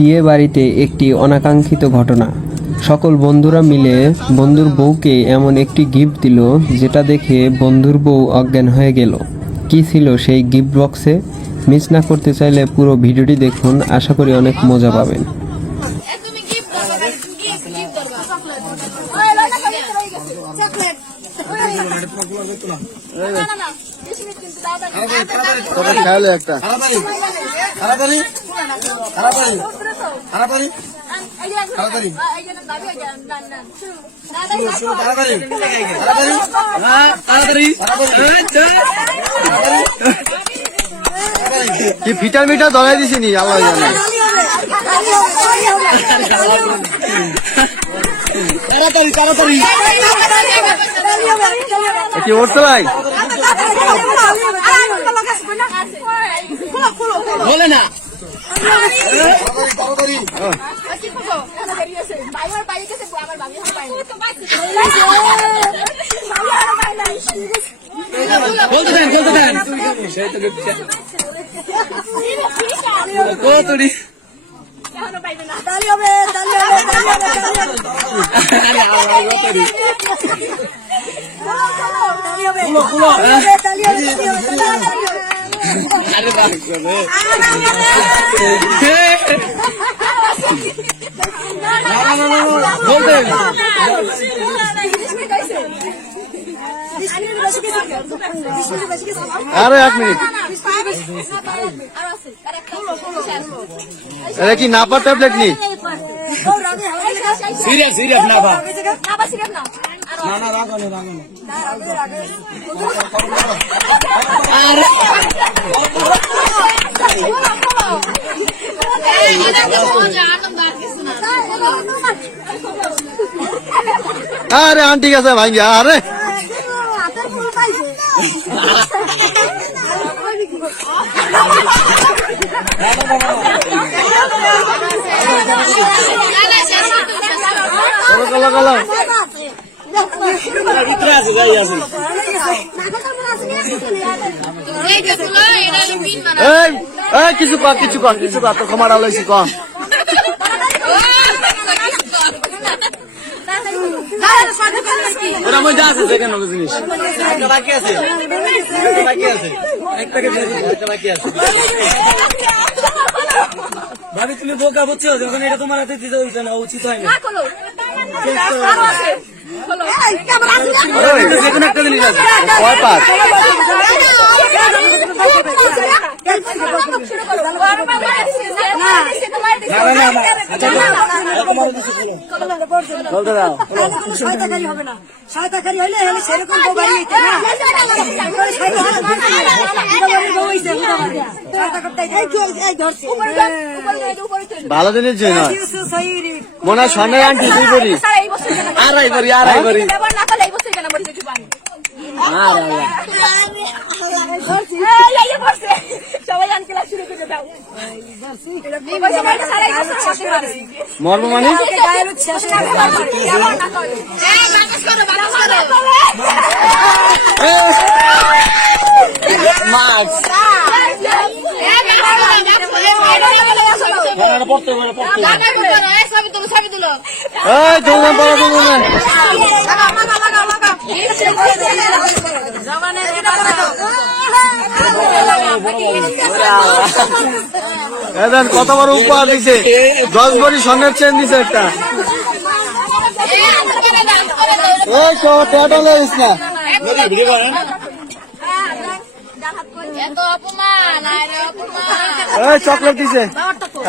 বিয়ে বাড়িতে একটি অনাকাঙ্ক্ষিত ঘটনা সকল বন্ধুরা মিলে বন্ধুর বউকে এমন একটি গিফট দিল যেটা দেখে বন্ধুর বউ অজ্ঞান হয়ে গেল কি ছিল সেই গিফট বক্সে মিস না করতে চাইলে পুরো ভিডিওটি দেখুন আশা করি অনেক মজা পাবেন হয়ে একটা তাড়াতাড়ি হয়ে হ্যাঁ, কি ফিটার মিটার ধরাই দিছি নি আল্লাহ জানে তাড়াতাড়ি তাড়াতাড়ি কি উঠতে লাই বলে না বলতে দেন বলতে দেন কতরি আল্লাহ কতরি আরে আরে এক মিনিট। এটা কি নাপার ট্যাবলেট নি? সিরিয়াস সিরিয়াস না বা না না না রাখো না রাখো না আরে আন্টি গেছে ভাঙ্গা আরে চলো চলো কিছু কর কিছু কর কিছু কর তো ক্ষমা ডালাইছি কর। ওরা মধ্যে আছে লোক জিনিস বাকি আছে। বাকি আছে। একটা বাকি আছে ভাবি তুমি বোকা বুঝছ? যখন এটা তোমার হাতে দিতে হইতো না উচিত হয় না। ভালো জিনিস জন্য মনে হয় স্বর্ণের আন্টি তুই করি আড়াই করি আড়াই করি সবাই আনকেলা শুরু করে দাও মর্ম মানে পড়তে হবে পড়তে এই দুজন বড় দুজন এদের কত বড় উপহার দিছে। দশ বড়ি স্বর্ণের চেন দিছে একটা। এই না। এই চকলেট দিছে।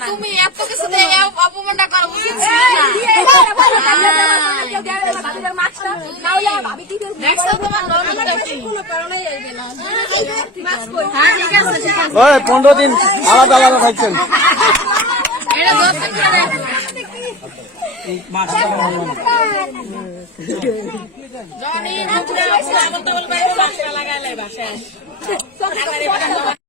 মধ্যে তুমি এত কিছু অপমানটা করা উচিত ছিল না? হ্যাঁ পনেরো দিন আলাদা আলাদা থাকছেন জনি